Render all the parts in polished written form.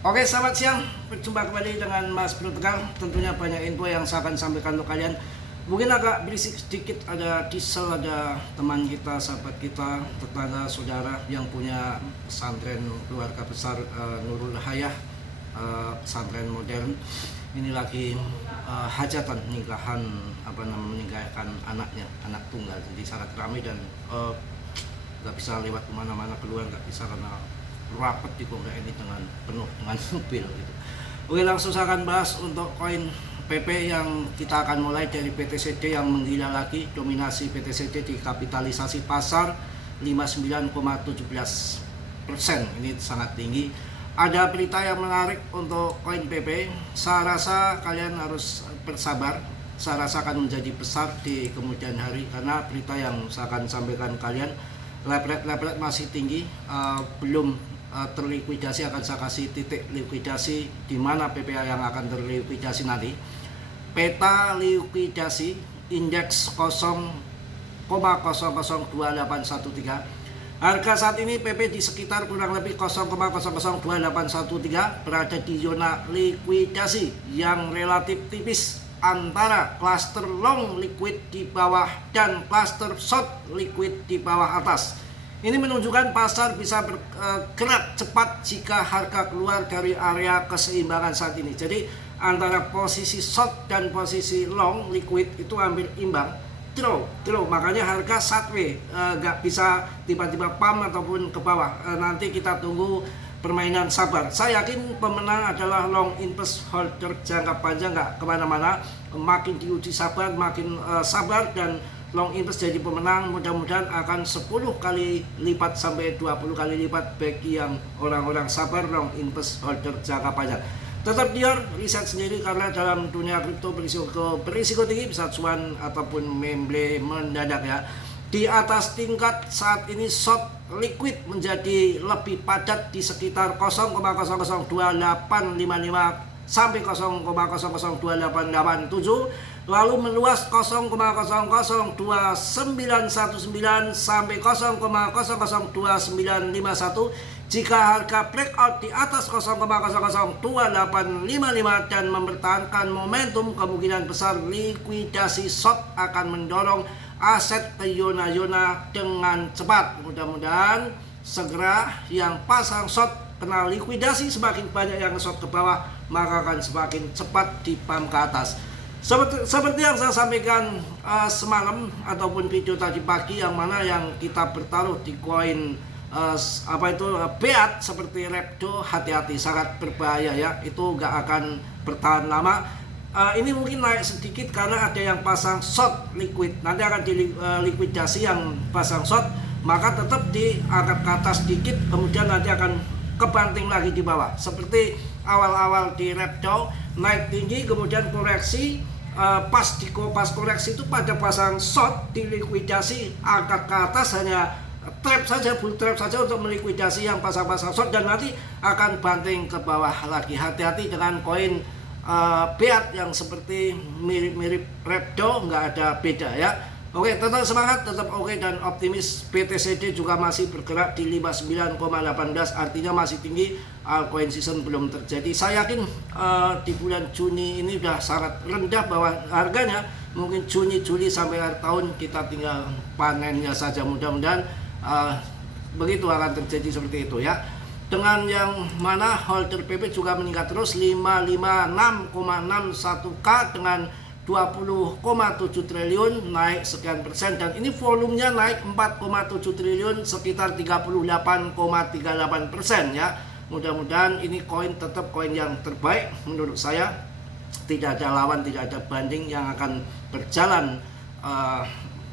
Oke, selamat siang. Berjumpa kembali dengan Mas Bro Tegal. Tentunya banyak info yang saya akan sampaikan untuk kalian. Mungkin agak berisik sedikit, ada diesel, ada teman kita, sahabat kita, tetangga, saudara yang punya pesantren keluarga besar Nurul Hayah, pesantren modern. Ini lagi hajatan nikahan meninggalkan anaknya, anak tunggal. Jadi sangat ramai dan nggak bisa lewat kemana-mana, keluar nggak bisa karena rapat di komplek ini dengan penuh dengan mobil gitu. Oke, langsung saya akan bahas untuk koin PP yang kita akan mulai dari PTCD yang menggila lagi. Dominasi PTCD di kapitalisasi pasar 59,17%. Ini sangat tinggi. Ada berita yang menarik untuk koin PP. Saya rasa kalian harus bersabar. Saya rasa akan menjadi besar di kemudian hari karena berita yang saya akan sampaikan kalian, level masih tinggi, belum terlikuidasi. Akan saya kasih titik likuidasi di mana PPA yang akan terlikuidasi nanti. Peta likuidasi indeks 0,002813. Harga saat ini PP di sekitar kurang lebih 0,002813, berada di zona likuidasi yang relatif tipis antara cluster long liquid di bawah dan cluster short liquid di bawah atas. Ini menunjukkan pasar bisa bergerak cepat jika harga keluar dari area keseimbangan saat ini. Jadi antara posisi short dan posisi long liquid itu hampir imbang, draw. Makanya harga sideways, nggak bisa tiba-tiba pump ataupun ke bawah. Nanti kita tunggu permainan sabar. Saya yakin pemenang adalah long invest holder jangka panjang, nggak kemana-mana. Makin diuji sabar, makin sabar, dan long invest jadi pemenang. Mudah-mudahan akan 10 kali lipat sampai 20 kali lipat bagi yang orang-orang sabar long invest holder jangka panjang. Tetap dior riset sendiri karena dalam dunia kripto berisiko tinggi, bisa cuan ataupun memble mendadak ya. Di atas tingkat saat ini short liquid menjadi lebih padat di sekitar 0,00285 sampai 0,002887, lalu meluas 0,002919 sampai 0,002951 jika harga breakout di atas 0,002855 dan mempertahankan momentum. Kemungkinan besar likuidasi short akan mendorong aset ke zona dengan cepat. Mudah-mudahan segera yang pasang short kena likuidasi, semakin banyak yang short ke bawah maka akan semakin cepat di pump ke atas. Seperti yang saya sampaikan semalam ataupun video tadi pagi, yang mana yang kita bertaruh di koin beat seperti Repdo, hati-hati, sangat berbahaya ya, itu nggak akan bertahan lama. Ini mungkin naik sedikit karena ada yang pasang short liquid, nanti akan dilikuidasi yang pasang short, maka tetap diangkat ke atas sedikit, kemudian nanti akan kebanting lagi di bawah. Seperti awal-awal di Repdo, naik tinggi kemudian koreksi, pas koreksi itu pada pasang short, dilikuidasi, angkat ke atas, hanya trap saja, bull trap saja untuk melikuidasi yang pasang-pasang short, dan nanti akan banting ke bawah lagi. Hati-hati dengan koin beat yang seperti mirip-mirip Repdo, nggak ada beda ya. Oke, tetap semangat, tetap oke dan optimis. PTCD juga masih bergerak di 59,18, artinya masih tinggi. Altcoin season belum terjadi. Saya yakin di bulan Juni ini sudah sangat rendah bahwa harganya. Mungkin Juni, Juli sampai akhir tahun kita tinggal panennya saja. Mudah-mudahan begitu akan terjadi seperti itu ya. Dengan yang mana holder PP juga meningkat terus, 556,61K dengan 20,7 triliun, naik sekian persen, dan ini volumenya naik 4,7 triliun, sekitar 38,38% ya. Mudah-mudahan ini koin tetap koin yang terbaik menurut saya. Tidak ada lawan, tidak ada banding, yang akan berjalan,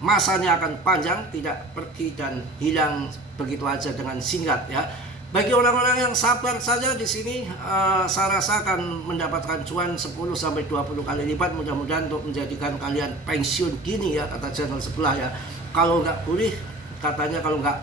masanya akan panjang, tidak pergi dan hilang begitu aja dengan singkat ya. Bagi orang-orang yang sabar saja di sini, saya rasa akan mendapatkan cuan 10 sampai 20 kali lipat. Mudah-mudahan untuk menjadikan kalian pensiun dini ya, kata channel sebelah ya. Kalau nggak gurih katanya, kalau nggak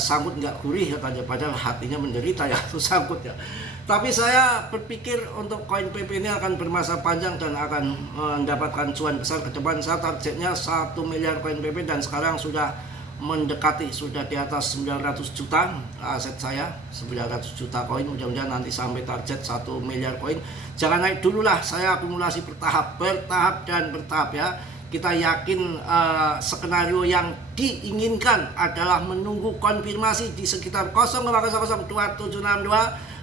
sangkut nggak gurih katanya, padahal hatinya menderita ya, itu sangkut ya. Tapi saya berpikir untuk koin PP ini akan bermasa panjang dan akan mendapatkan cuan besar ke depan. Saya targetnya 1 miliar koin PP dan sekarang sudah mendekati, sudah di atas 900 juta aset saya, 900 juta koin. Mudah-mudahan nanti sampai target 1 miliar koin. Jangan naik dulu lah, saya akumulasi bertahap dan bertahap ya. Kita yakin skenario yang diinginkan adalah menunggu konfirmasi di sekitar 0,0022762,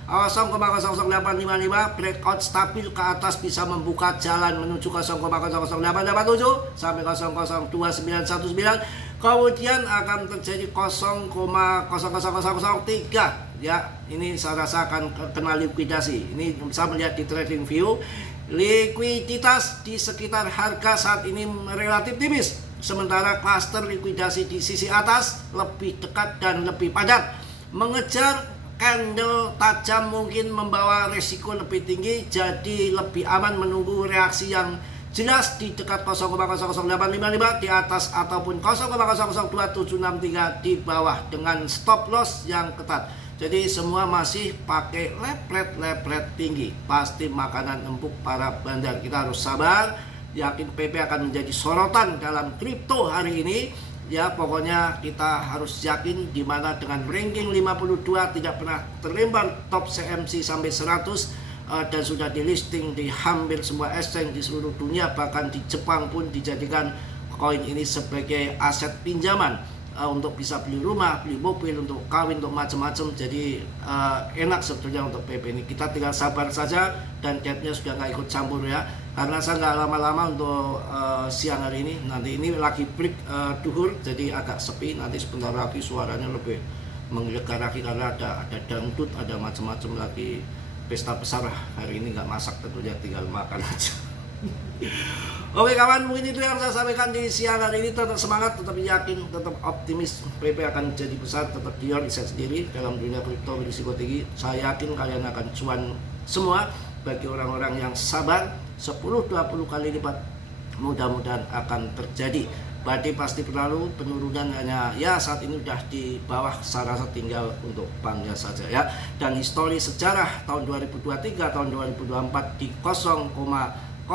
0,00855, breakout stabil ke atas bisa membuka jalan menuju 0,00887 sampai 0,02919. Kemudian akan terjadi 0,00003 ya. Ini saya rasa akan kena likuidasi. Ini bisa melihat di trading view, likuiditas di sekitar harga saat ini relatif tipis. Sementara cluster likuidasi di sisi atas lebih dekat dan lebih padat. Mengejar candle tajam mungkin membawa resiko lebih tinggi, jadi lebih aman menunggu reaksi yang jelas di dekat 0,00855 di atas ataupun 0,0022763 di bawah dengan stop loss yang ketat. Jadi semua masih pakai lepret tinggi, pasti makanan empuk para bandar. Kita harus sabar, yakin PP akan menjadi sorotan dalam kripto hari ini. Ya pokoknya kita harus yakin, dimana dengan ranking 52 tidak pernah terlempar top CMC sampai 100. Dan sudah di listing di hampir semua exchange di seluruh dunia, bahkan di Jepang pun dijadikan koin ini sebagai aset pinjaman untuk bisa beli rumah, beli mobil, untuk kawin, untuk macam-macam. Jadi enak sebetulnya untuk PP ini. Kita tinggal sabar saja, dan debtnya sudah nggak ikut campur ya, karena saya nggak lama-lama untuk siang hari ini. Nanti ini lagi break duhur, jadi agak sepi. Nanti sebentar lagi suaranya lebih menggelegar lagi karena ada dangdut, ada macam-macam lagi. Pesta besar hari ini, nggak masak tentunya, tinggal makan aja. Oke kawan, mungkin itu yang saya sampaikan di siang hari ini. Tetap semangat, tetap yakin, tetap optimis. PP akan jadi besar, tetap Dior riset sendiri dalam dunia kripto berisiko tinggi. Saya yakin kalian akan cuan semua. Bagi orang-orang yang sabar, 10-20 kali lipat mudah-mudahan akan terjadi. Badai pasti berlalu, penurunan hanya ya saat ini udah di bawah, saya rasa tinggal untuk bangga saja ya. Dan histori sejarah tahun 2023, tahun 2024 di 0,048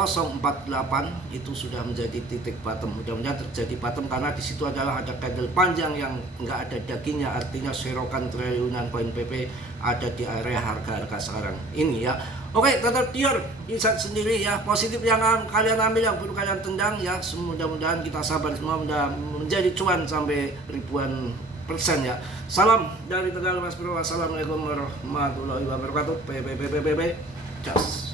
itu sudah menjadi titik bottom. Mudah-mudahan terjadi bottom, karena di situ adalah ada candle panjang yang nggak ada dagingnya, artinya serokan triliunan koin PP ada di area harga-harga sekarang ini ya. Oke, tetap Dior insight sendiri ya, positif yang kalian ambil, yang perlu kalian tendang ya. Mudah-mudahan kita sabar semua, mudah menjadi cuan sampai ribuan persen ya. Salam dari Tegal Mas Bro, wassalamualaikum warahmatullahi wabarakatuh. PPPPPP, just